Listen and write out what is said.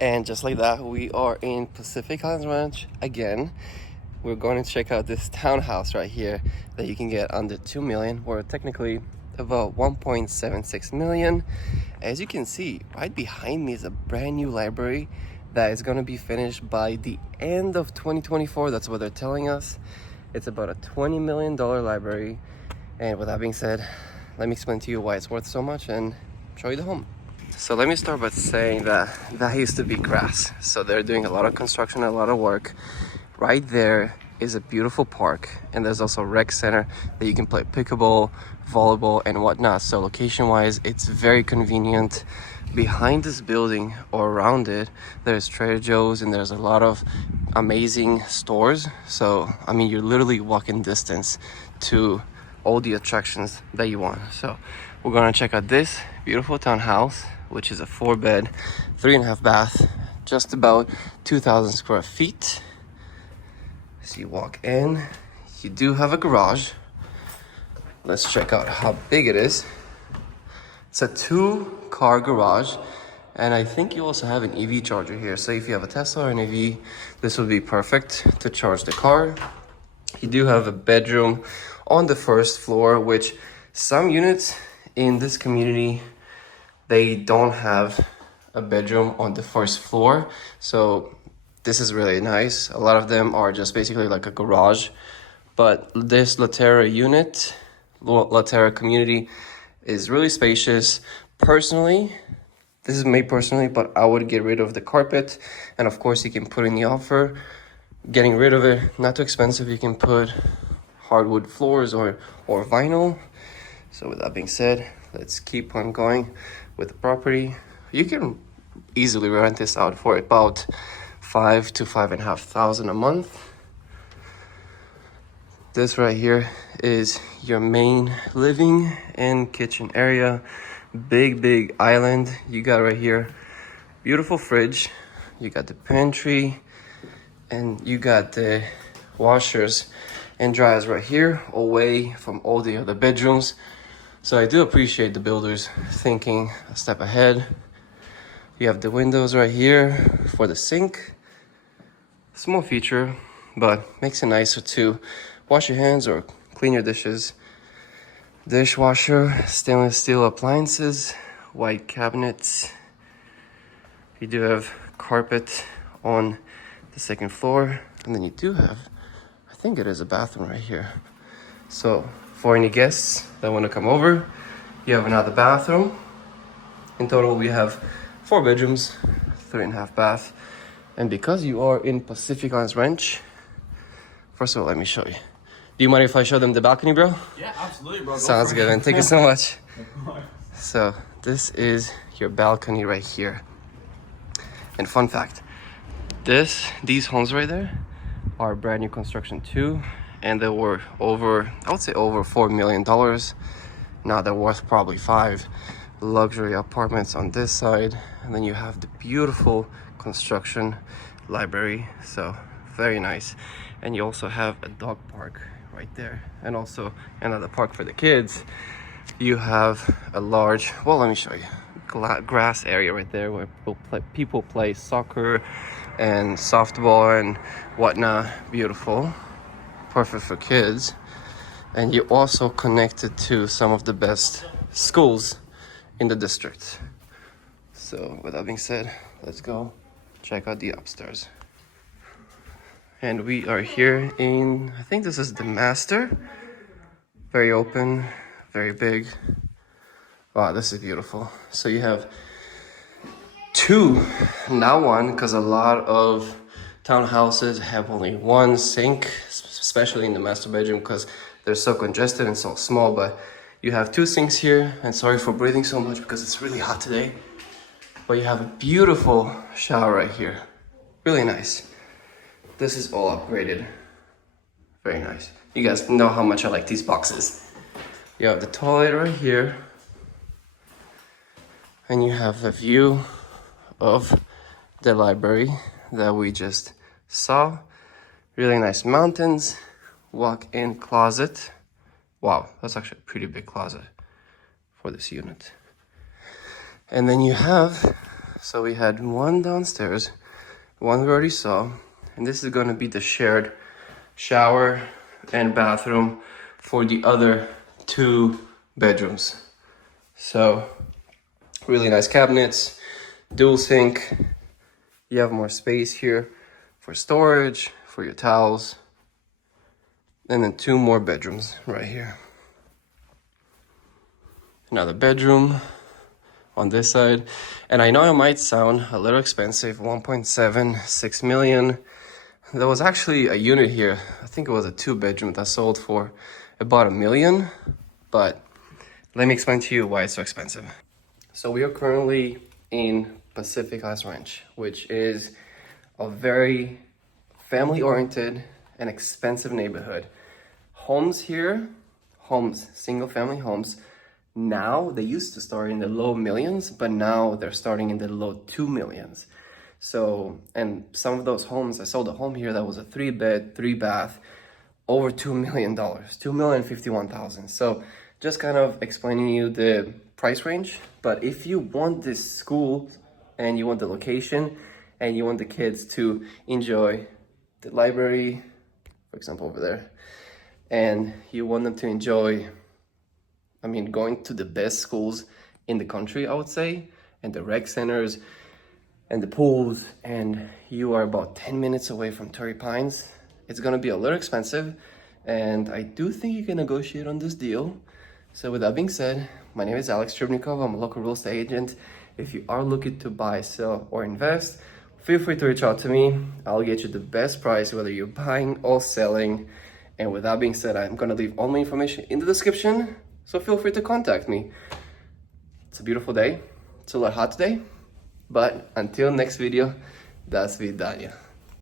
And just like that, we are in Pacific Highlands Ranch again. We're going to check out this townhouse right here that you can get under 2 million, or technically about 1.76 million. As you can see, right behind me is a brand new library that is going to be finished by the end of 2024. That's what they're telling us. It's about a $20 million library. And with that being said, let me explain to you why it's worth so much and show you the home. So let me start by saying that used to be grass. So they're doing a lot of construction, a lot of work. Right there is a beautiful park, and there's also a rec center that you can play pickleball, volleyball, and whatnot. So location-wise, it's very convenient. Behind this building or around it, there's Trader Joe's and there's a lot of amazing stores. So, I mean, you're literally walking distance to all the attractions that you want. So we're gonna check out this beautiful townhouse, which is a 4-bed, 3.5 bath, just about 2,000 square feet. So you walk in, you do have a garage. Let's check out how big it is. It's a 2-car garage, and I think you also have an EV charger here. So if you have a Tesla or an EV, this would be perfect to charge the car. You do have a bedroom on the first floor, which some units in this community, they don't have a bedroom on the first floor. So this is really nice. A lot of them are just basically like a garage. But this Laterra unit, Laterra community, is really spacious. Personally, this is me personally, but I would get rid of the carpet. And of course, you can put in the offer. Getting rid of it, not too expensive. You can put hardwood floors or vinyl. So with that being said, let's keep on going with the property. You can easily rent this out for about $5,000 to $5,500 a month. This right here is your main living and kitchen area. Big island you got right here. Beautiful fridge. You got the pantry, and you got the washers and dryers right here, away from all the other bedrooms. So I do appreciate the builders thinking a step ahead. You have the windows right here for the sink. Small feature, but makes it nicer to wash your hands or clean your dishes. Dishwasher, stainless steel appliances, white cabinets. You do have carpet on the second floor, and then you do have, I think it is a bathroom right here. So for any guests that want to come over, you have another bathroom. In total, we have 4 bedrooms, 3.5 bath. And because you are in Pacific Highlands Ranch, first of all, let me show you. Do you mind if I show them the balcony, bro? Yeah, absolutely, bro. Sounds good, man. Thank you so much. So this is your balcony right here. And fun fact, these homes right there are brand new construction too, and they were over, I would say over $4 million. Now they're worth probably $5 million. Luxury apartments on this side, and then you have the beautiful construction library. So very nice. And you also have a dog park right there, and also another park for the kids. You have a large, well, let me show you, grass area right there where people play soccer and softball and whatnot. Beautiful, perfect for kids. And you also connected to some of the best schools in the district. So with that being said, let's go check out the upstairs. And we are here in, I think this is the master. Very open, very big. Wow, this is beautiful. So you have 2, not 1, because a lot of townhouses have only 1 sink, especially in the master bedroom, because they're so congested and so small. But you have 2 sinks here, and sorry for breathing so much because it's really hot today. But you have a beautiful shower right here. Really nice. This is all upgraded. Very nice. You guys know how much I like these boxes. You have the toilet right here. And you have a view of the library that we just saw. Really nice mountains. Walk-in closet. Wow, that's actually a pretty big closet for this unit. And then you have So we had one downstairs, one we already saw, and this is gonna be the shared shower and bathroom for the other 2 bedrooms. So really nice cabinets, dual sink. You have more space here for storage, for your towels, and then 2 more bedrooms right here. Another bedroom on this side. And I know it might sound a little expensive, 1.76 million. There was actually a unit here, I think it was a 2-bedroom that sold for about $1 million, but let me explain to you why it's so expensive. So we are currently in Pacific Highlands Ranch, which is a very family-oriented and expensive neighborhood. Homes here, single-family homes, now they used to start in the low millions, but now they're starting in the low 2 millions. So, and some of those homes, I sold a home here that was a 3-bed, 3-bath, over $2 million, $2,051,000. So just kind of explaining you the price range. But if you want this school and you want the location and you want the kids to enjoy the library, for example, over there, and you want them to enjoy, going to the best schools in the country, I would say, and the rec centers and the pools, and you are about 10 minutes away from Torrey Pines, it's gonna be a little expensive, and I do think you can negotiate on this deal. So with that being said, my name is Alex Trubnikov. I'm a local real estate agent. If you are looking to buy, sell, or invest, feel free to reach out to me. I'll get you the best price, whether you're buying or selling. And with that being said, I'm gonna leave all my information in the description, so feel free to contact me. It's a beautiful day. It's a little hot today, but until next video, до свидания.